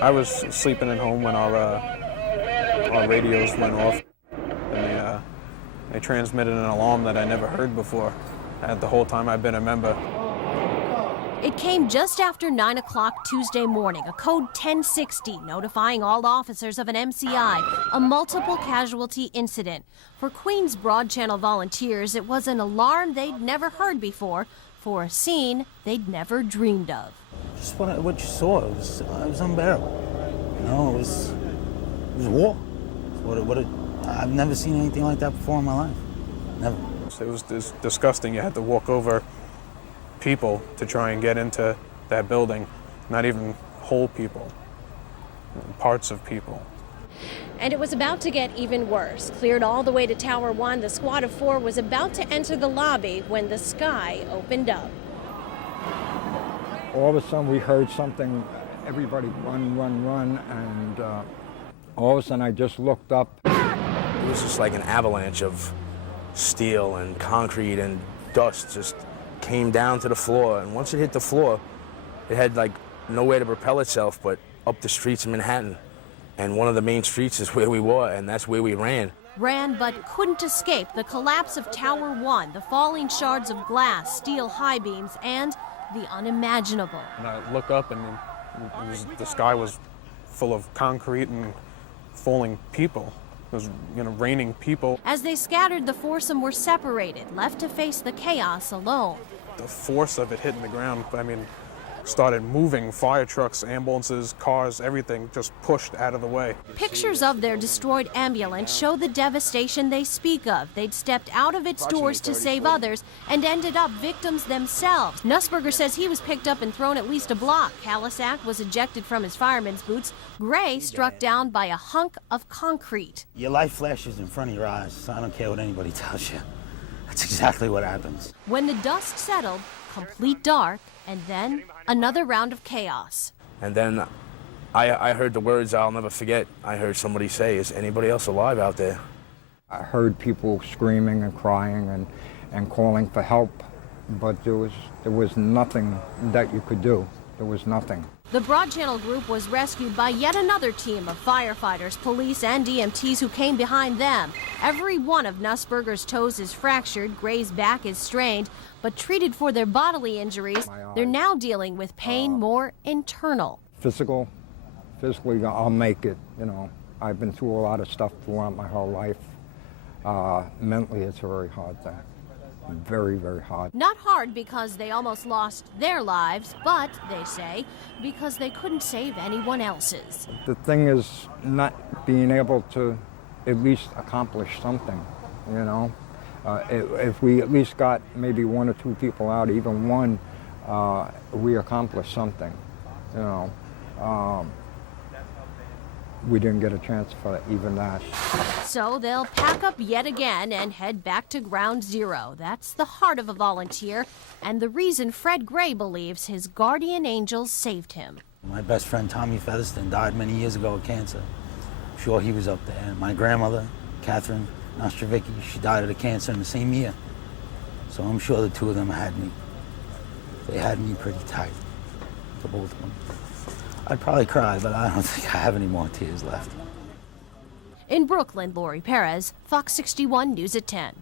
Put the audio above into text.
I was sleeping at home when our radios went off, and they transmitted an alarm that I never heard before. The whole time I've been a member. It came just after 9 o'clock Tuesday morning, a code 1060 notifying all officers of an MCI, a multiple casualty incident. For Queens Broad Channel volunteers, it was an alarm they'd never heard before, for a scene they'd never dreamed of. Just what you saw, it was unbearable. You know, it was war. I've never seen anything like that before in my life. Never. It was disgusting. You had to walk over people to try and get into that building, not even whole people, parts of people. And it was about to get even worse. Cleared all the way to Tower 1, the squad of 4 was about to enter the lobby when the sky opened up. All of a sudden we heard something, everybody run, and all of a sudden I just looked up. It was just like an avalanche of steel and concrete and dust just came down to the floor, and once it hit the floor, it had like nowhere to propel itself but up the streets of Manhattan. And one of the main streets is where we were, and that's where we ran. Ran but couldn't escape the collapse of Tower 1, the falling shards of glass, steel high beams, and the unimaginable. And I look up, and the sky was full of concrete and falling people. It was, raining people. As they scattered, the foursome were separated, left to face the chaos alone. The force of it hitting the ground, started moving. Fire trucks, ambulances, cars, everything just pushed out of the way. Pictures of their destroyed ambulance show the devastation they speak of. They'd stepped out of its doors to save others and ended up victims themselves. Nussberger says he was picked up and thrown at least a block. Kalisak was ejected from his fireman's boots. Gray struck down by a hunk of concrete. Your life flashes in front of your eyes. I don't care what anybody tells you. That's exactly what happens. When the dust settled, complete dark, and then another round of chaos. And then I heard the words I'll never forget. I heard somebody say, "Is anybody else alive out there?" I heard people screaming and crying and calling for help, but there was nothing that you could do. There was nothing. The Broad Channel group was rescued by yet another team of firefighters, police, and EMTs who came behind them. Every one of Nussberger's toes is fractured, Gray's back is strained, but treated for their bodily injuries, they're now dealing with pain more internal. Physically, I'll make it, I've been through a lot of stuff throughout my whole life. Mentally, it's a very hard thing. Very, very hard. Not hard because they almost lost their lives, but, they say, because they couldn't save anyone else's. The thing is not being able to at least accomplish something, If we at least got maybe 1 or 2 people out, even one, we accomplished something, We didn't get a chance for even that. So they'll pack up yet again and head back to ground zero. That's the heart of a volunteer, and the reason Fred Gray believes his guardian angels saved him. My best friend Tommy Featherston died many years ago of cancer. I'm sure he was up there. My grandmother, Catherine Nostrovicki, she died of the cancer in the same year. So I'm sure the two of them had me. They had me pretty tight, the both of them. I'd probably cry, but I don't think I have any more tears left. In Brooklyn, Laurie Perez, Fox 61 News at 10.